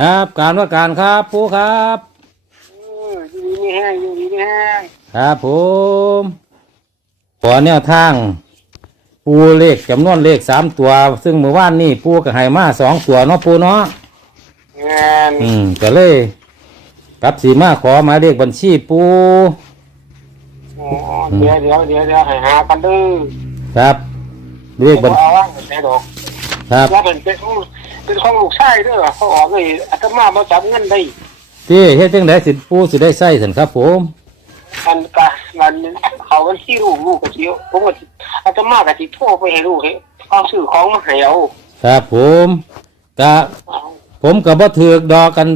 ครับการว่าการครับปูครับเอออยู่ดีไม่แห้งอยู่ดีไม่แห้งครับผมขอแนวทาง ปูเลขจำนวนเลขสามตัว ซึ่งเมื่อวานนี่ปูกับไห้มาสองตัวเนาะปูเนาะงานอืมก็เลยกลับสีมาขอหมายเลขบัญชีปูอ๋อเดี๋ยวเดี๋ยวเดี๋ยวเดี๋ยวให้หากันเด้อครับเลขบัญเอาว่างใส่ดอกครับว่าเป็นเป็นของ เป็นของลูกชายเด้อเขาออกเลยอาตมามาจับเงินได้ที่เฮ็ดจังไดสิปูสิได้ใส่สันครับ ผมอันกะมันเขากันที่ลูกลูกกะทิผมก็สิอาตมากะทิโทรไปให้ลูกให้เอาซื้อของมาให้เอาครับผมกะเอาผมกับบ่ถือกดอกกัน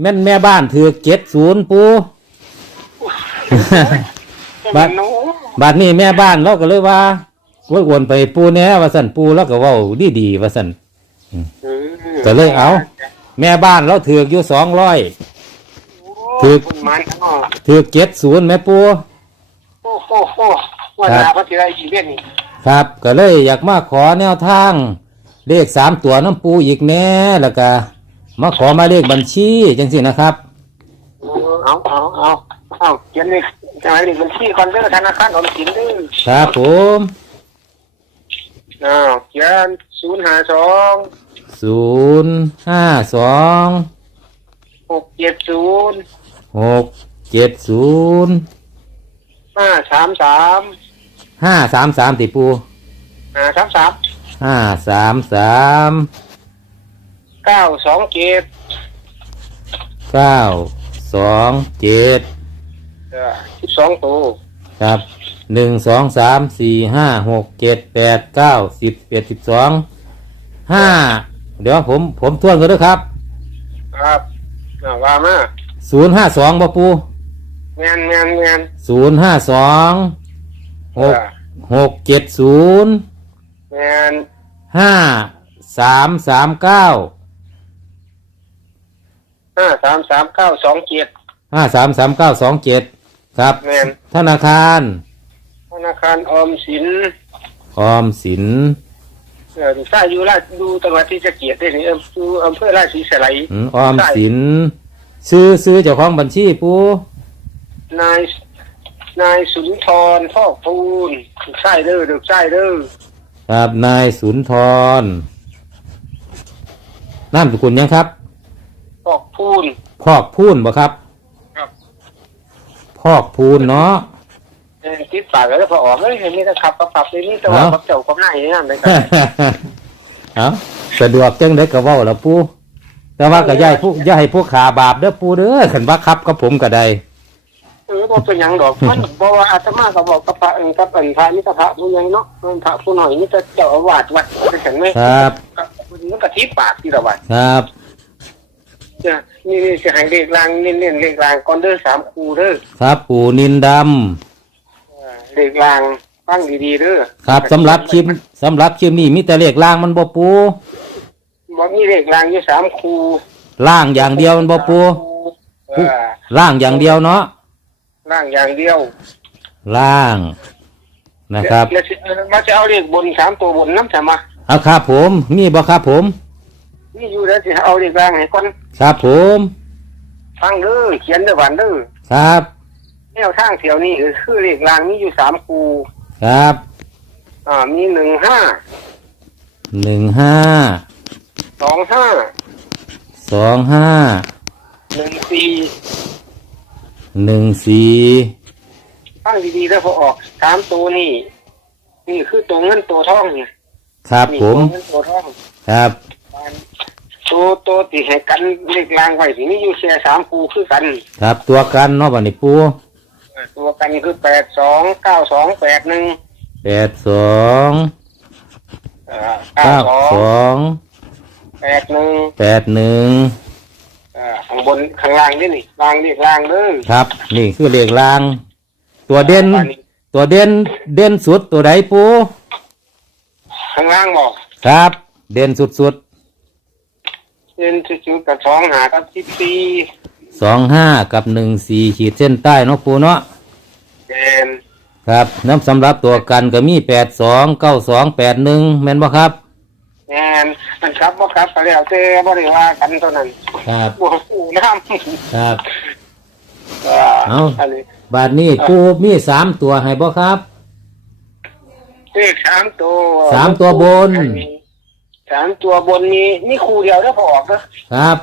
แม่นแม่บ้านถือกเจ็ดศูนย์ปูแต่มันโน้บัดนี้แม่บ้านเราก็เลยว่าว่าวนไปปูแหน่ว่าสั่นปูแล้วก็เว้าดีดีๆว่าสั่นเอ อก็เลยเอา แม่บ้านเราถือกอยู่สองร้อย ถือ คุณมันเนาะถือกเจ็ดศูนย์แม่ปูโอ้โหโอ้วันหน้าพระธิราอีเวนนี่ครับ ก็เลยอยากมาขอแนวทาง เลขสามตัวน้ำปูอีกแน่แล้วก็มาขอหมายเลขบัญชีจังสินะครับ เออเอาเอาเอาเอาเขียนเลยจะให้เลขบัญชีก่อนเด้อธนาคารออมสินเด้อครับผม อ้าวเขียนศูนย์ห้าสอง ศูนย์ห้าสองหกเจ็ดศูนย์หกเจ็ดศูนย์ห้าสามสามห้าสามสามติปูห้าสามสามห้าสามสามเก้าสองเจ็ดเก้าสองเจ็ดสิบสองตัวครับหนึ่งสองสามสี่ห้าหกเจ็ดแปดเก้าสิบเอ็ดสิบสอง ห้าเดี๋ยวผมผมทวนกันด้วยครับครับอ่าว่ามาศูนย์ห้าสองปะปูแมนแมนแมนศูนย์ห้าสองหกอ่าหกเจ็ดศูนย์แมนห้าสามสามเก้าห้าสามสามเก้าสองเจ็ดห้าสามสามเก้าสองเจ็ดครับ แมนธนาคารธนาคารออมสินออมสิน เออถ้าอยู่ราชดูจังหวัดที่จะเกียรติได้นี่เอออยู่อำเภอราชสีสไลยอืมออมสิน ซื้อซื้อเจ้าของบัญชีปูนาย นายสุนทรพ่อพูนใช่เด้อเด็กใช่เด้อครับนายสุนทรนามสกุลยังครับพ่อพูน พอกพูนบ่ครับ ครับ พอกพูนเนาะ เออติดปากแล้วพอออกเลยเห็นนี่จะขับกระปับเลยนี่แต่ว่าเอ้าขับเจ้ากับนายอย่างนั้นเลยครับเอาสะดวกจังได้ก็เว้าละปูแต่ว่าก็อย่าให้ผู้อย่าให้ผู้ขาบาปเด้อปูเด้อขันว่าครับกับผมก็ได้เออบ่เป็นหยังดอกมันบอกว่าอาตมาก็บอกกับพระเองกับเอ็นพระนี่ก็พระผู้ใหญ่เนาะมันพระผู้น้อยนี่จะเจ้าอาวาสวัดไปถึงไหมครับมันก็ทิปากที่ละวันครับจ้ะนี่นี่จะให้เลขรางเน้นๆเลขรางก่อนเด้อสามคูเด้อครับ ปูนินด เออเลขรางฟังดีๆเด้อำครับสำหรับคลิปสำหรับคลิปนี้มีแต่เลขล่างมันบ่ปูบอกมีเลขรางอยู่สามคูล่างอย่างเดียวมันบ่ปูเออล่างอย่างเดียวเนาะร่างอย่างเดียวล่างนะครับแล้วสิเออมาจะเอาเลขบนสามตัวบนน้ำจะมาเอาครับผมมีบ่ครับผม นี่อยู่แล้วสิเอาเลขรางให้ก่อนครับผม ฟังเด้อเขียนเด้อหวานเด้อ ครับ แนวทางเที่ยวนี้ก็คือเลขรางมีอยู่สามคูครับอ่า มีหนึ่งห้าหนึ่งห้าสองห้าสองห้าหนึ่งสี่หนึ่งสี่ฟังดีๆแล้วพอออกสามตัวนี่นี่คือตัวเงินตัวทองเนี่ยครับนี่ผมตัวเงินตัวทองครับ ตัวตัวที่ให้กันเลขรางไว้ที่นี่อยู่แค่สามคูคือกัน ครับตัวกันเนาะบัดนี้ปูตัว กันคือแปดสองเก้าสองแปดหนึ่งแปดสองเก้าเก้าสองสองแปดหนึ่งแปดหนึ่งข้างบนข้างล่างนี่นี่ล่างนี่ล่างเด้อครับ นี่คือเลขล่าง ตัวเด่นอันนี้ตัวเด่นเด่นสุดตัวใดปูข้างล่างบอกครับ เด่นสุดสุดเล่นจุดๆกับสองหากับสิบสี่ สองห้ากับหนึ่งสี่ขีดเส้นใต้เนาะปูเนาะ เกนครับน้ำสำหรับตัวกันก็มีแปดสองเก้าสองแปดหนึ่งแม่นบ่ครับแม่นมันครับบ่ครับก็แล้วแต่บ่ได้ว่ากันเท่านั้นครับบ่ฮู้น้ำครับเอ่อเอาอันนี้บาทนี้ปูมีสามตัวให้บ่ครับเลขสามตัวสามตัวบนสามตัวบนนี้นี่คู่เดียวแล้วพอออกนะครับ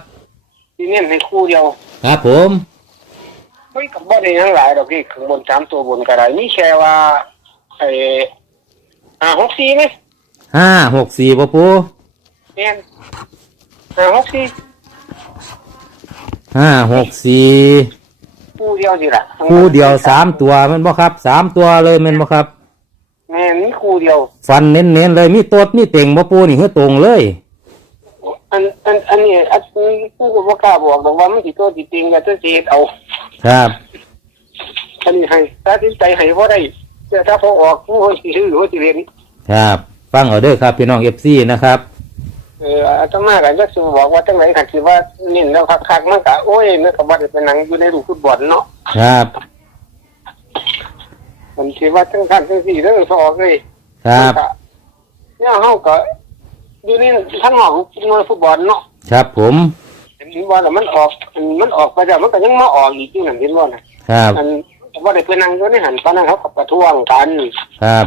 ที่เน้นให้คู่เดียว ครับผม เฮ้ยกับบ่ได้หยังหลายดอกนี่ข้างบนสามตัวบนก็ได้มีแค่ว่าไอ้ห้าหกสี่ไหมห้าหกสี่บ่ปูแม่นห้าหกสี่ห้าหกสี่คู่เดียวสิล่ะคู่เดียวสามตัวแมันบ่ครับสามตัวเลยแมันบ่ครับ แม่นนี่คู่เดียว ฟันเน้นๆเลยมีตดมีเต่งบ่ปูนี่คือตรงเลย อันอันอันนี้อันนี้ผู้ก็บ่กล้าบอกดอกว่ามันสิโตสิจริงก็จะสิเฮ็ดเอา ครับ อันนี้ให้ตัดสินใจให้บ่ได้แต่ถ้าพอออกผู้คนสิซื้อผู้สิเรียนครับ ฟังเอาเด้อครับพี่น้องเอฟซีนะครับ เอออาตมาก็จะสิบอกว่าจังไดคันสิว่าเน้นแล้วคักๆมันก็โอ้ยมันก็บ่ได้เป็นหนังอยู่ในลูกฟุตบอลเนาะครับมันสิว่าจังซั่นจังซี่เด้อพอออกเลยครับเนี่ยเฮาก็อยู่นี่ท่านหมอกมวยฟุตบอลเนาะครับผม เห็นบ่แล้วมันออกมันออกไปแล้วมันก็ยังมาออกอีกอยู่นั่นเห็นบ่น่ะครับ อันบ่ได้เป็นนางอยู่ในหันตอนนั้นเขาก็ประท้วงกันครับ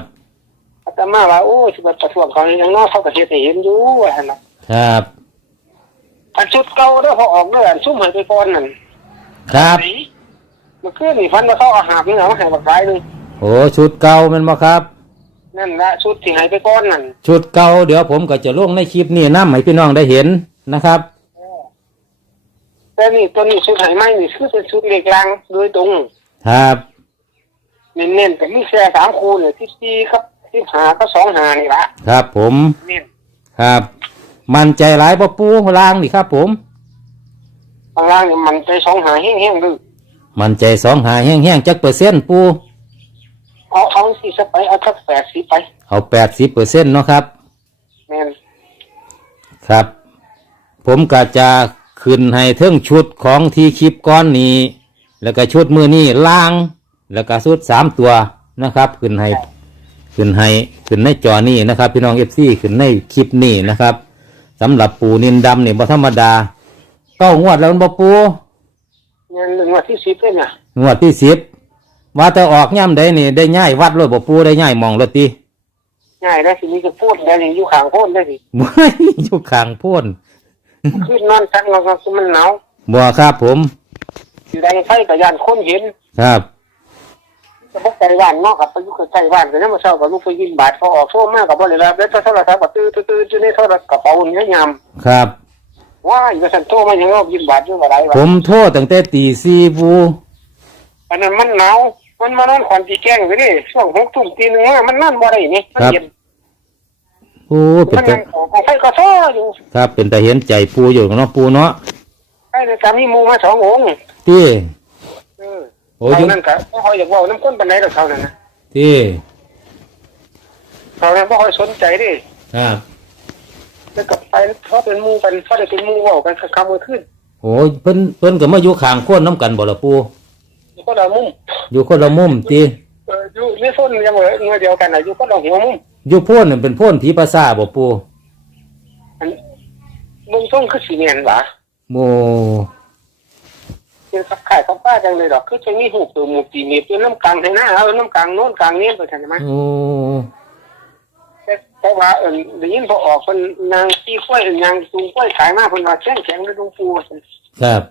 อาตมาว่าโอ้สิไปประท้วงเขาอย่างน้อยเขาก็เฮ็ดให้เห็นอยู่ว่าหั่นน่ะครับ อันชุดเก่าเด้อพอออกเด้ออันซุ่มให้ไปก่อนนั่นครับ เมื่อคืนนี่ฟันว่าเขาเอาหาบนี่เอามาให้บักหลายหนึงโอ้ชุดเก่าแมันบ่ครับ นั่นละชุดที่ให้ไปก่อนนั่นชุดเก่าเดี๋ยวผมก็จะลงในคลิปนี้นำให้พี่น้องได้เห็นนะครับ แต่นี่ตัวนี้ชุดให้ใหม่นี่คือเป็นชุดเล็กลางโดยตรงครับ เน้นๆก็มีแค่สามคูเนี่ยที่สี่ครับที่หาก็สองหานี่ละครับผมเน้นครับ มันใจหลายบ่ปูล่างนี่ครับผม ข้างล่างเนี่ยมันใจสองหาแห้งๆเลยมันใจสองหาแห้งๆจักเปอร์เซ็นต์ปูเอาเอาสิสไปเอาสักแปดสิไปเอาแปดสิบเปอร์เซ็นต์เนาะครับแม่นครับ ผมก็จะ ขึ้นให้เทิงชุดของที่คลิปก้อนนี้ แล้วก็ชุดมือนี่ล่าง แล้วก็ชุดสามตัวนะครับ ขึ้นให้ขึ้นให้ขึ้นในจอนี่นะครับ พี่น้องเอฟซีขึ้นในคลิปนี้นะครับสำหรับปูนินดำเนี่ยบ่ธรรมดาเก้างวดแล้วมันบ่ปูเงินหนึ่งวันที่สิบเลยเนี่ยงวดที่สิบว่าแต่ออกย่ำใดนี่ได้ง่ายวัดรถบ่ปูได้ง่ายมองรถตีง่ายได้สิมีจะพูดได้สิอยู่ข้างโพ้นได้สิบ่อยู่ข้างโพ่น ขึ้นนอนชักนอนก็คือมันหนาวบ่ครับผมสิแดงไฟกับยานคนเห็นครับจะพกใจบ้านเนอกกับไปอยู่กับใจบ้านก็ยังมาเช่ากับลูกไปยินบาทพอออกโซ่มากกับบริษัทแล้วโทรศัพท์ก็ตื้อตื้อตื้ออยู่ในโทรศัพท์กระเป๋าเนี้ยยามครับว้ายก็ฉันโทรมาอย่างว่ายินบาทอยู่อะไรวะผมโทษตั้งแต่ตีสี่ปูอันนั้นมันหนาวมันมานอนขวัญจีแกล้งไปดิช่วงหกทุ่มตีหนึ่งอะมันนั่นบ่ได้นี่มันเย็น โอ้เป็นมันแต่ยังของไฟก็ซ้ออยู่ครับเป็นแต่เห็นใจปูอยู่เนาะปูเนาะไอ้ในสามีมูมาสององค์ที่ เออโอ้เขายนั่นก็บ่ค่อยอยากเว่าน้ำก้นปันไหนหรอกเขานั่นนะที่เขานั่นบ่ค่อยสนใจดิครับแล้วก็ไปเขาเป็นหมูกันเขาได้เป็นหมูเว่ากันคำมือขึ้นโอ้ยเพิ่นเพิ่นก็มาอยู่ข้างโคนน้ำกันบ่ละปูแล้วก็เรามุมอยู่คนละมุมที่เอออยู่ในโซนยังเหลือเงยเดียวกันน่ะอยู่ก็เราหัวมุม อยู่โพ่นนี่เป็นโพ่นผีประสาบ่ปูอันมุมส่งคือสีเนียนหวะโมเป็นขับขายขับป้าจังเลยดอก คือจะมีหูตัวหมูตีเมียเป็นน้ำกลางให้หน้าเอาน้ำกลางโน้นกลางเนี้ยไปทันไหมโอ้แต่แต่ว่าเออได้ยินพอออกคนนางตีกล้วยเอิ้นนางจูงกล้วยขายมาคนว่าแข็งแข็งเลยลุงปูว่าซั่นครับ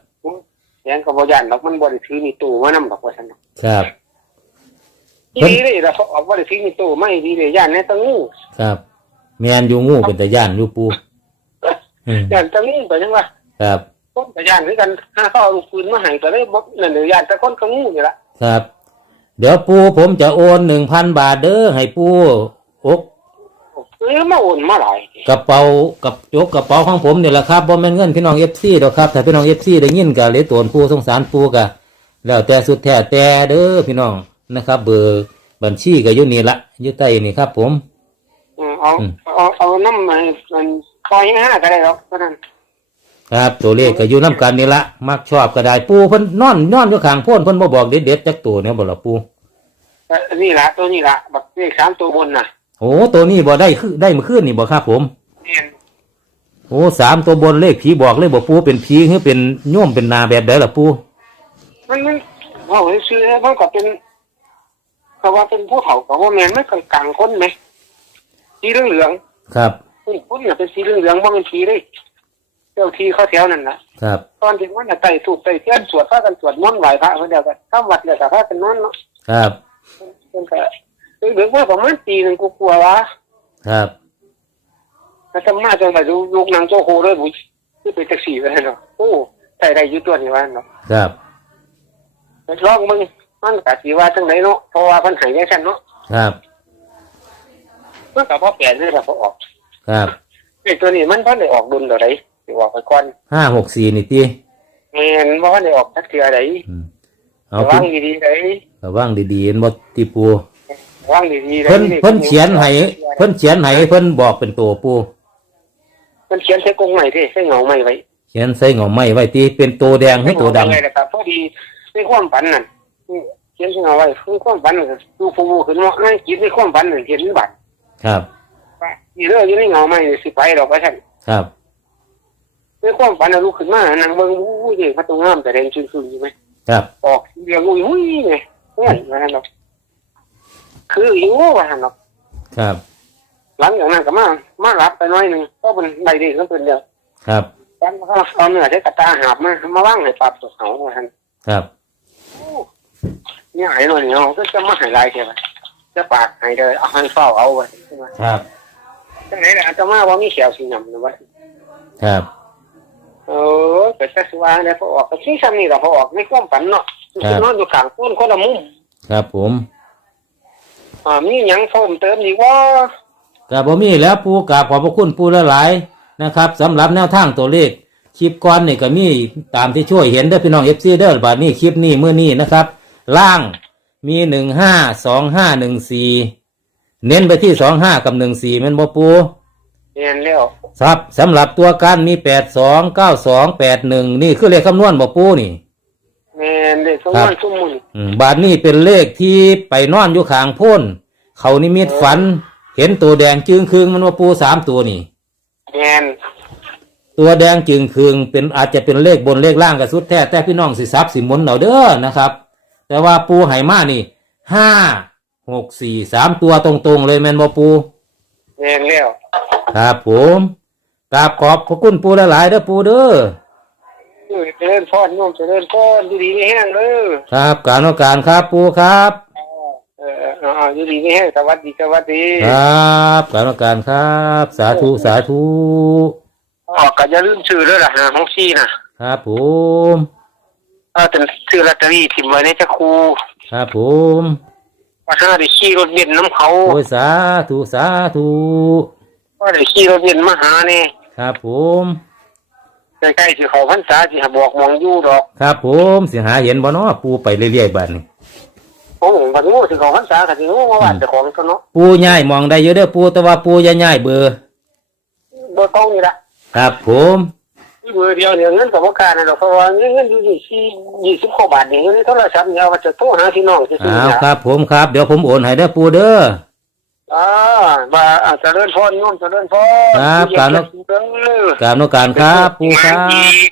แข็งกับบยันดอกมันบริถือมีตู้มานำดอกว่าซั่นน่ะครับ อีดีเลยแล้วเขาออกบริถือมีตู้ไม่ดีเลยย่านในตะงูครับแม่นอยู่งูเป็นแต่ย่านอยู่ปูอืมย่านตะงูก็ยังว่าครับคนก็ย่านคือกันถ้าเขาเอาลูกปืนมาให้ก็เลยบ่นั่นเด้อย่านแต่คนก็งูนี่ล่ะครับ เดี๋ยวปูผมจะโอนหนึ่งพันบาทเด้อให้ปูอกเออมาโอนมาหลายกระเป๋ากับยกกระเป๋าของผมนี่แหละครับบ่แม่นเงินพี่น้องเอฟซีดอกครับถ้าพี่น้องเอฟซีได้ยินก็เลยตวนปูสงสารปูก็แล้วแต่สุดแท้แต่เด้อพี่น้อง นะครับ เบอร์บัญชีก็อยู่นี่ละอยู่ใต้นี่ครับ ผมอืมเอาอืมเอาเอาน้ำมันมันคอยห้าก็ได้หรอกเท่านั้นครับ ตัวเลขก็อยู่น้กันนี่ละมักชอบก็ได้ปูเพิ่นนอนนอนอยู่ข้างโพ้นเพิ่นบ่บอกเด็ดๆจักตัวเนี่ยบ่ล่ะปูแต่นี่ละตัวนี้ละบักเลขสามตัวบนน่ะโอ้ตัวนี้บ่ได้คือได้เมื่อคืนนี่บ่ครับผมแเนียนโอ้สามตัวบนเลขผีบอกเลยบอกปูเป็นผีหรือเป็นโย่มเป็นนาแบบใดล่ะปูมันมันเขาให้ซื้อมันก็เป็น เขาว่าเป็นผู้เฒ่ากับว่าแมนไม่กลางกลางๆคนไหมสีเหลืองเหลืองครับๆพุ่นพุ่นเนี่ยเป็นสีเหลืองเหลืองๆว่าเป็นสีได้เจ้าที่เขาแถวนั่นนะครับ ตอนที่มันจะไต่ถูกไต่เทียนสวดพระกันสวดมนต์ไหว้พระเขาเดียวกันถ้าวัดเดียวกับพระกันนอนเนาะครับมันก็เหลืองว่าประมาณปีหนึ่งกูกลัววะครับแล้วจะมาจนแบบลูกนางโจโคด้วยบุญที่เป็นแท็กซี่ไปเนาะโอ้ใส่ได้อยุตัวนี่วะเนาะครับลองมึง มันกะสีว่าจังไหนเนาะเพราะว่าเพันใหายแค่ฉันเนาะครับ มันกับพ่อแปลนนี่แหละพอออกครับไอ้ตัวนี้มันเพันได้ออกดุลเดี๋ยวไหนสิออกไปก่อนห้าหกสี่นี่ตีแมนว่าเพันได้ออกทักเทียไหนอืมเอาระคุวัณงดีๆไหนระวังดีๆเห็นบ่ตีปู ระวังดีๆไหนเพิ่นเพิ่นเขียนให้เพิ่นเขียนให้เพิ่นบอกเป็นตัวปูเพิ่นเขียนใส่กรงใหม่ที่ใส่เงาใหม่ไว้ เขียนใส่เงาไม้ไว้ตีเป็นตัวแดงหรือตัวดำไว้นะครับพอดีในความฝันนั่น อืมเขียนใส่เงาไว้ในความฝันนั่นดูฟูขึ้นมานั่งคิดในความฝันนั่นเห็นบัตรครับว่าอีเรื่องอยู่ในเงาใหม่นี่สิไปดอกว่าฉันครับในความฝันน่ะลุกขึ้นมานั่งเบิ่งอู้ยประตูงามแต่แดงชื้นๆอยู่ไหมครับออกเรียงอุ้ยอุ้ยไงเพื่อนว่าหั่นดอกคืออยู่ว่าหั่นดอกครับ หลังจากนั้นก็มามารับไปหน้อยหนึงก็เป็นใบเดียวเป็นเดียวครับตอนเขาเอาเนื้อใช้กระตาหาบมามาว่างให้ปรับตัวเขาว่าหั่นครับ เนี่ยไอ้หน่อยเนาะก็จะมาให้ลายแค่ว่าจะปากให้เลยเอาให้เฝ้าเอาไว้ใช่ไหมครับจังไหนล่ะอาตมาว่ามีเขียวสีหนำนะวะครับเออเกิดจะสว่างแล้วพอออกก็ที่ซ้ำนี่เราพอออกในความฝันเนาะคือนอนอยู่กลางต้นคนละมุมครับผมอ่ามีหยังเพิ่มเติมอีกว่ากับบ่มีแล้วปูกราบขอบพระคุณปูหลายๆนะครับสำหรับแนวทางตัวเลขคลิปก่อนนี่ก็มีตามที่ช่วยเห็นเด้อพี่น้องเอฟซีเด้อบาดนี้คลิปนี้มื้อนี้นะครับ ล่างมีหนึ่งห้าสองห้าหนึ่งสี่เน้นไปที่สองห้ากับหนึ่งสี่มันบ่ปูเรียนแล้วครับสำหรับตัวกันมีแปดสองเก้าสองแปดหนึ่งนี่คือเลขคำนวณบ่ปูนี่แม่นเด็กสมครัมับนสมมุนอืมบาทนี้เป็นเลขที่ไปนอนอยู่ข้างโพ้นเขานิมิตฝัน เห็นตัวแดงจึงคืงมันว่าปูสามตัวนี่ แม่นตัวแดงจึงคืงเป็นอาจจะเป็นเลขบนเลขล่างกับสุดแท้แต่พี่น้องสิซับสิหมุนเอาเด้อนะครับ แต่ว่าปูไหมานี่ห้าหกสี่สามตัวตรงๆเลยแมนบอปูแม่นแล้วครับผมกราบขอบพระคุณปูหลายๆเด้อปูเด้อเออเจริญพรโยมเจริญพรอยู่ดีไม่แห้งเลยครับการโอการครับปูครับเออเออเอาอยู่ดีไม่แห้งสวัสดีสวัสดีครับการโอการครับ สาธุสาธุออกก็อย่าลืมชื่อด้วยล่ะหาของซี่นะครับผม เออเป็นชื่อลอตเตอรี่ถิ่มไว้ในจะครูครับผมว่าถ้าได้ขี่รถเบนซ์น้ำเขาโอ้ยสาธุสาธุว่าได้ขี่รถเบนซ์มาหาเนี่ยครับผมใกล้ๆสิเขาพรรษาสิหาบอกมองอยู่ดอกครับผมสิหาเห็นบ่เนาะปูไปเรื่อยๆบัดนี้ผมเห็นพันงูสิเขาพรรษาก็สิงูมาว่าเจ้าของก็เนาะปูย้ายมองได้เยอะเด้อปูแต่ว่าปูอย่าย้ายเบอร์เบอร์เก้านี่ละครับผม เบอร์เดียวเนี่ยเงินกับว่าการนะดอกเพราะว่าเงินเงินอยู่ที่สี่ยี่สิบกว่าบาทเนี่ยเงินโทรศัพท์เนี่ยว่าจะโทรหาพี่น้องที่ซื้ออ้าวเนี่ยครับผมครับเดี๋ยวผมโอนให้เด้อปูเด้อ อ่าว่าอาจจะเลื่อนพรโยมจะเลื่อนพรครับเย็นๆเด้อการนกการครับปูครับอีก